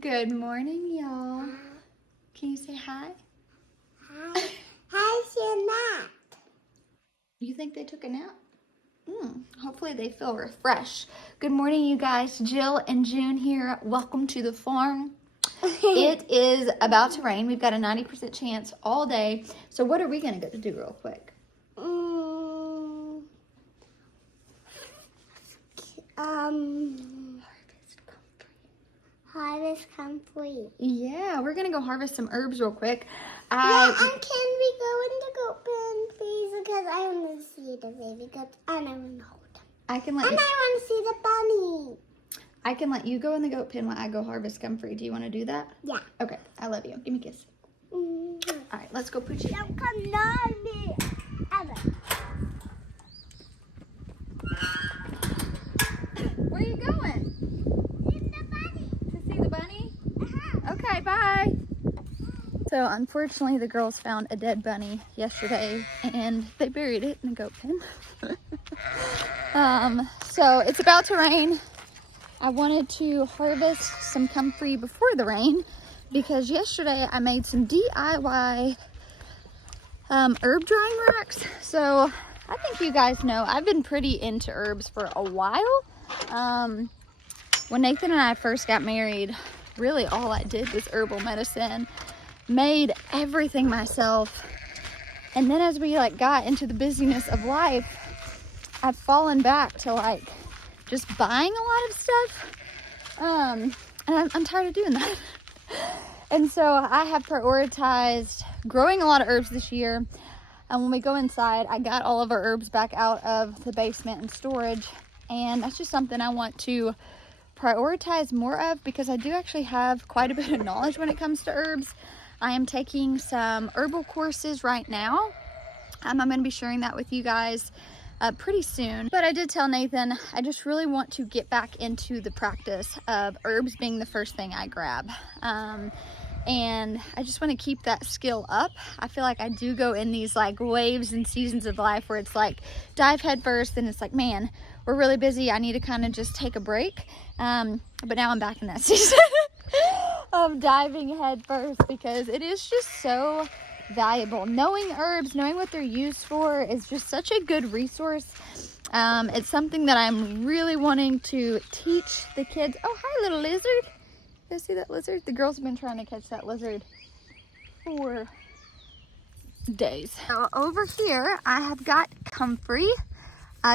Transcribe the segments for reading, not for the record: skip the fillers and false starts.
Good morning, y'all. Can you say hi? Hi. How's your nap? You think they took a nap? Hopefully they feel refreshed. Good morning, you guys. Jill and June here. Welcome to the farm. It is about to rain. We've got a 90% chance all day. So what are we going to get to do real quick? Harvest Comfrey. Yeah, we're going to go harvest some herbs real quick. Yeah, and can we go in the goat pen, please? Because I want to see the baby goats and I want to hold them. I can let and you... I want to see the bunny. I can let you go in the goat pen while I go harvest Comfrey. Do you want to do that? Yeah. Okay, I love you. Give me a kiss. All right, let's go put you. Don't come near me ever. Where are you going? See the bunny. To see the bunny? Okay, bye. So unfortunately the girls found a dead bunny yesterday and they buried it in a goat pen. So it's about to rain. I wanted to harvest some comfrey before the rain because yesterday I made some DIY herb drying racks. So I think you guys know I've been pretty into herbs for a while. When Nathan and I first got married, really all I did was herbal medicine, made everything myself. And then as we got into the busyness of life, I've fallen back to just buying a lot of stuff. And I'm tired of doing that. And so I have prioritized growing a lot of herbs this year. And when we go inside, I got all of our herbs back out of the basement and storage. And that's just something I want to prioritize more of because I do actually have quite a bit of knowledge when it comes to herbs. I am taking some herbal courses right now. I'm going to be sharing that with you guys pretty soon. But I did tell Nathan, I just really want to get back into the practice of herbs being the first thing I grab. And I just want to keep that skill up. I feel like I do go in these waves and seasons of life where it's dive head first and it's man, we're really busy. I need to kind of just take a break. But now I'm back in that season of diving head first because it is just so valuable. Knowing herbs, knowing what they're used for is just such a good resource. It's something that I'm really wanting to teach the kids. Oh, hi, little lizard. You see that lizard? The girls have been trying to catch that lizard for days. So over here, I have got comfrey.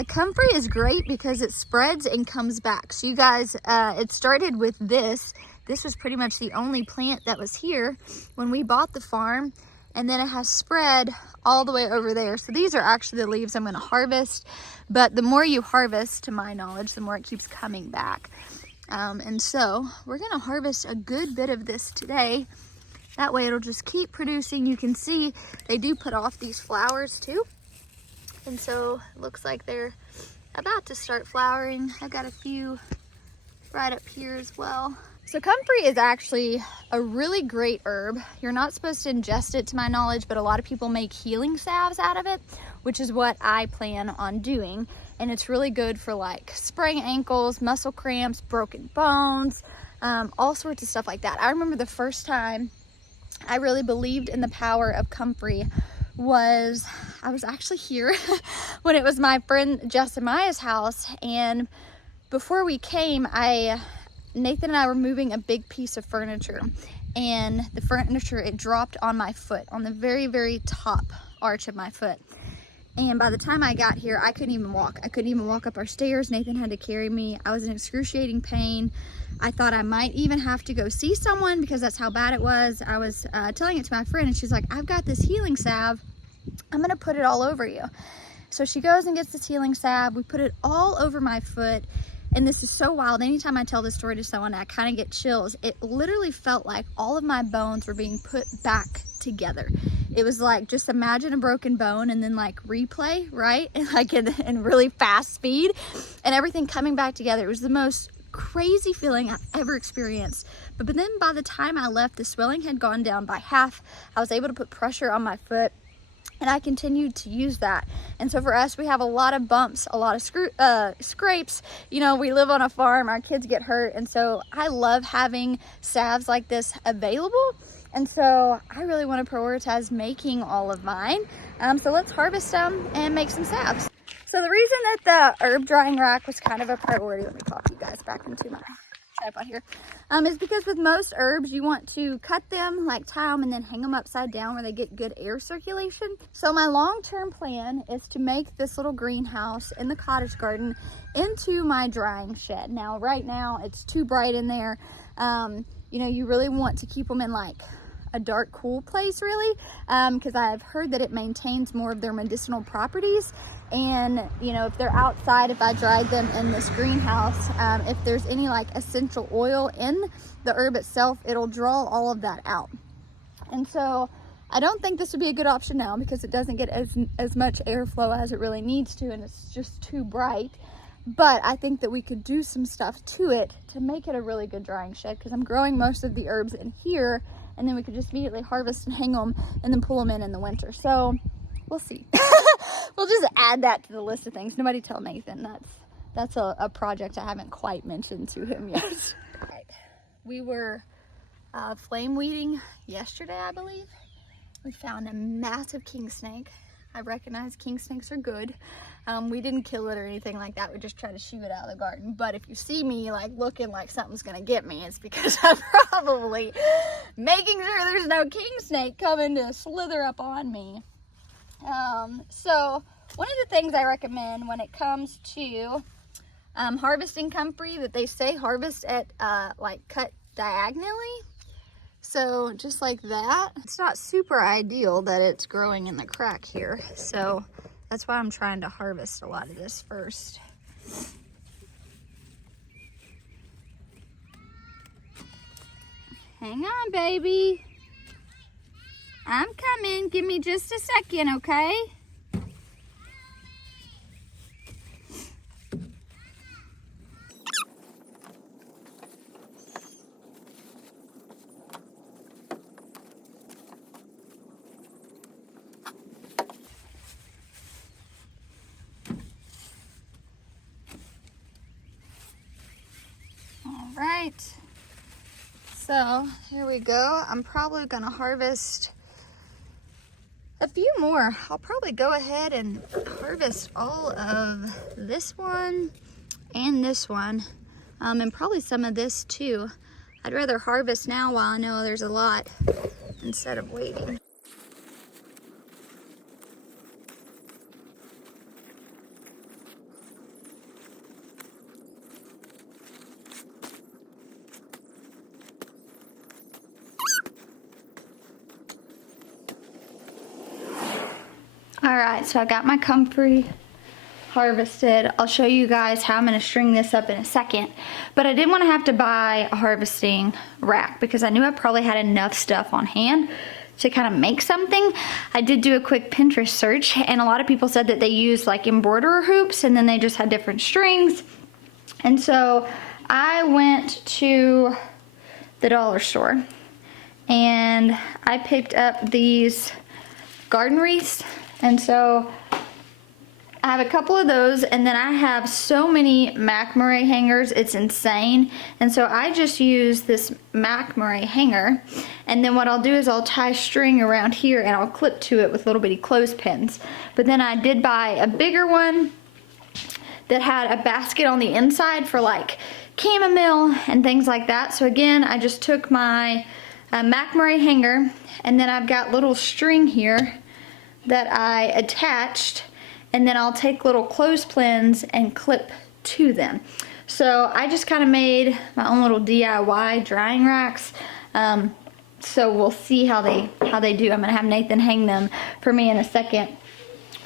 Comfrey is great because it spreads and comes back. So you guys, it started with this. This was pretty much the only plant that was here when we bought the farm. And then it has spread all the way over there. So these are actually the leaves I'm going to harvest. But the more you harvest, to my knowledge, the more it keeps coming back. And so we're going to harvest a good bit of this today. That way it'll just keep producing. You can see they do put off these flowers too. And so it looks like they're about to start flowering. I've got a few right up here as well. So comfrey is actually a really great herb. You're not supposed to ingest it to my knowledge, but a lot of people make healing salves out of it, which is what I plan on doing. And it's really good for sprained ankles, muscle cramps, broken bones, all sorts of stuff like that. I remember the first time I really believed in the power of comfrey was I was actually here when it was my friend Jess and Maya's house. And before we came, Nathan and I were moving a big piece of furniture, and the furniture, it dropped on my foot, on the very, very top arch of my foot. And by the time I got here, I couldn't even walk. I couldn't even walk up our stairs. Nathan had to carry me. I was in excruciating pain. I thought I might even have to go see someone because that's how bad it was. I was telling it to my friend, and she's like, I've got this healing salve. I'm going to put it all over you. So she goes and gets this healing salve. We put it all over my foot. And this is so wild. Anytime I tell this story to someone, I kind of get chills. It literally felt like all of my bones were being put back together. It was just imagine a broken bone and then replay, right? And in really fast speed and everything coming back together. It was the most crazy feeling I've ever experienced. But then by the time I left, the swelling had gone down by half. I was able to put pressure on my foot. and I continued to use that. And so for us, we have a lot of bumps, a lot of scrapes. You know, we live on a farm, our kids get hurt, and so I love having salves like this available. And so I really want to prioritize making all of mine. So let's harvest them and make some salves. So the reason that the herb drying rack was kind of a priority, let me pop you guys back into my tripod here, is because with most herbs, you want to cut them, like tie them, and then hang them upside down where they get good air circulation. So my long-term plan is to make this little greenhouse in the cottage garden into my drying shed. Now, right now, it's too bright in there. You know, you really want to keep them in like a dark, cool place, really, because I've heard that it maintains more of their medicinal properties. And you know, if they're outside, if I dried them in this greenhouse, if there's any like essential oil in the herb itself, it'll draw all of that out. And so I don't think this would be a good option now because it doesn't get as much airflow as it really needs to, and it's just too bright. But I think that we could do some stuff to it to make it a really good drying shed, because I'm growing most of the herbs in here, and then we could just immediately harvest and hang them and then pull them in the winter. So we'll see. We'll just add that to the list of things. Nobody tell Nathan. That's a project I haven't quite mentioned to him yet. Right. We were flame weeding yesterday, I believe. We found a massive king snake. I recognize king snakes are good. We didn't kill it or anything like that. We just tried to shoo it out of the garden. But if you see me like looking like something's gonna get me, it's because I'm probably making sure there's no king snake coming to slither up on me. So one of the things I recommend when it comes to harvesting comfrey, that they say harvest at like cut diagonally. So just like that. It's not super ideal that it's growing in the crack here. So that's why I'm trying to harvest a lot of this first. Hang on, baby. I'm coming. Give me just a second, okay? All right. So here we go. I'm probably gonna harvest a few more. I'll probably go ahead and harvest all of this one and this one, and probably some of this too. I'd rather harvest now while I know there's a lot instead of waiting. All right, so I got my comfrey harvested. I'll show you guys how I'm gonna string this up in a second. But I didn't wanna have to buy a harvesting rack because I knew I probably had enough stuff on hand to kind of make something. I did do a quick Pinterest search, and a lot of people said that they used like embroiderer hoops and then they just had different strings. And so I went to the dollar store and I picked up these garden wreaths. And so I have a couple of those, and then I have so many macrame hangers, it's insane. And so I just use this macrame hanger, and then what I'll do is I'll tie string around here and I'll clip to it with little bitty clothespins. But then I did buy a bigger one that had a basket on the inside for like chamomile and things like that. So again, I just took my macrame hanger, and then I've got little string here that I attached, and then I'll take little clothespins and clip to them. So I just kind of made my own little DIY drying racks. So we'll see how they do. I'm gonna have Nathan hang them for me in a second.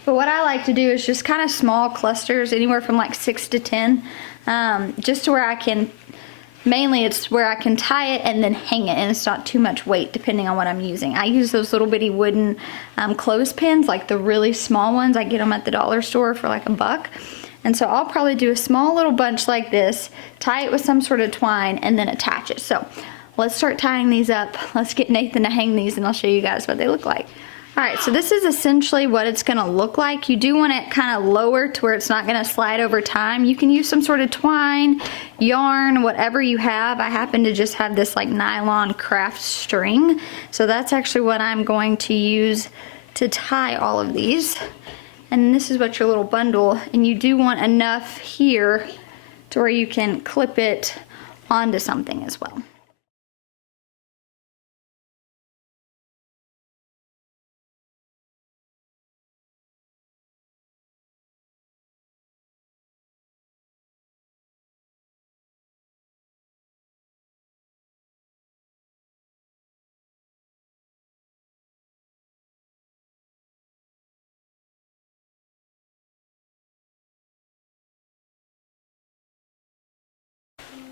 But what I like to do is just kind of small clusters, anywhere from like 6 to 10, just to where I can, mainly it's where I can tie it and then hang it, and it's not too much weight depending on what I'm using. I use those little bitty wooden clothespins, like the really small ones. I get them at the dollar store for like $1. And so I'll probably do a small little bunch like this, tie it with some sort of twine, and then attach it. So let's start tying these up. Let's get Nathan to hang these and I'll show you guys what they look like. All right, so this is essentially what it's gonna look like. You do want it kind of lower to where it's not gonna slide over time. You can use some sort of twine, yarn, whatever you have. I happen to just have this like nylon craft string. So that's actually what I'm going to use to tie all of these. And this is what your little bundle, and you do want enough here to where you can clip it onto something as well.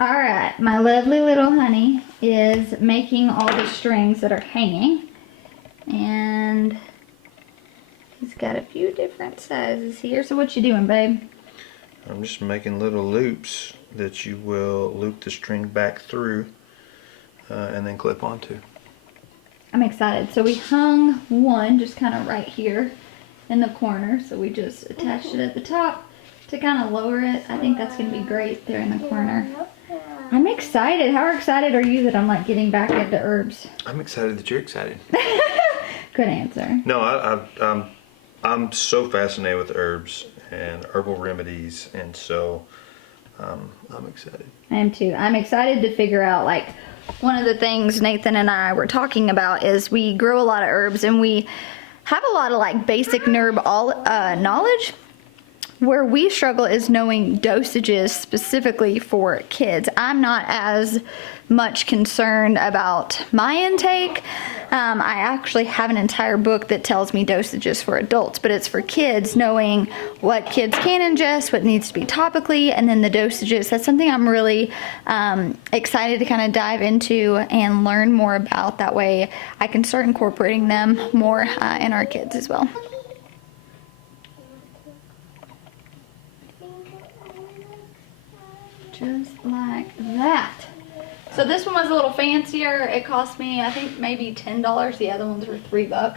Alright, my lovely little honey is making all the strings that are hanging. And he's got a few different sizes here. So what you doing, babe? I'm just making little loops that you will loop the string back through and then clip onto. I'm excited. So we hung one just kind of right here in the corner. So we just attached it at the top to kind of lower it. I think that's going to be great there in the corner. I'm excited. How excited are you that I'm like getting back into herbs? I'm excited that you're excited. Good answer. No, I'm so fascinated with herbs and herbal remedies, and so I'm excited. I am too. I'm excited to figure out, like, one of the things Nathan and I were talking about is we grow a lot of herbs and we have a lot of like basic herb knowledge. Where we struggle is knowing dosages specifically for kids. I'm not as much concerned about my intake. I actually have an entire book that tells me dosages for adults, but it's for kids, knowing what kids can ingest, what needs to be topically, and then the dosages. That's something I'm really excited to kind of dive into and learn more about. That way I can start incorporating them more in our kids as well. Just like that. So this one was a little fancier. It cost me, I think, maybe $10. The other ones were $3.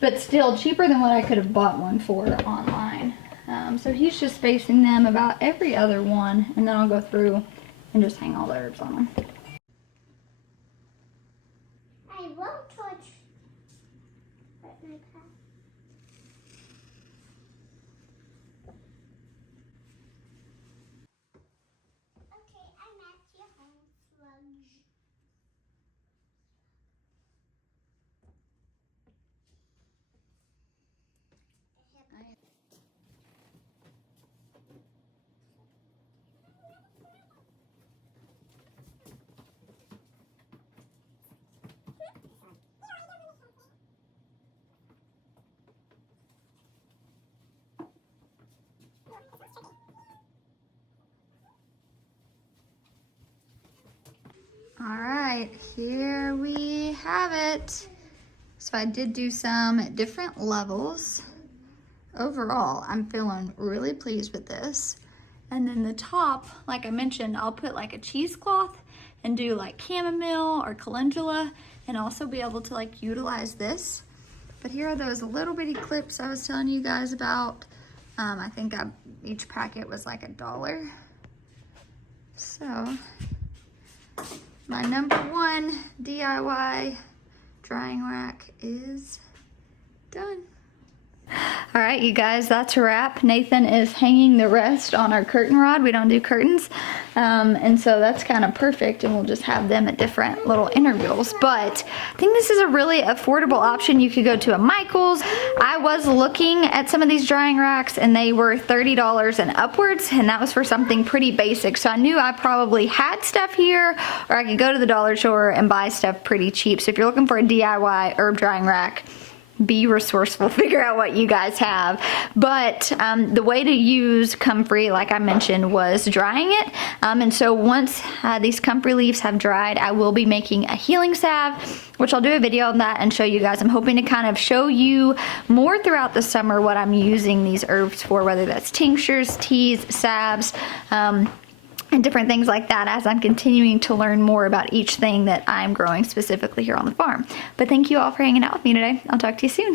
But still cheaper than what I could have bought one for online. So he's just spacing them about every other one, and then I'll go through and just hang all the herbs on them. I won't touch my pad. Okay, I'm at your home, sludge. All right, here we have it. So I did do some at different levels. Overall, I'm feeling really pleased with this. And then the top, like I mentioned, I'll put like a cheesecloth and do like chamomile or calendula, and also be able to like utilize this. But here are those little bitty clips I was telling you guys about. I think each packet was like $1. So my number one DIY drying rack is done. All right, you guys, that's a wrap. Nathan is hanging the rest on our curtain rod. We don't do curtains. And so that's kind of perfect, and we'll just have them at different little intervals. But I think this is a really affordable option. You could go to a Michael's. I was looking at some of these drying racks, and they were $30 and upwards, and that was for something pretty basic. So I knew I probably had stuff here, or I could go to the dollar store and buy stuff pretty cheap. So if you're looking for a DIY herb drying rack, be resourceful, figure out what you guys have. But the way to use comfrey, like I mentioned, was drying it. And so once these comfrey leaves have dried, I will be making a healing salve, which I'll do a video on that and show you guys. I'm hoping to kind of show you more throughout the summer what I'm using these herbs for, whether that's tinctures, teas, salves, and different things like that as I'm continuing to learn more about each thing that I'm growing specifically here on the farm. But thank you all for hanging out with me today. I'll talk to you soon.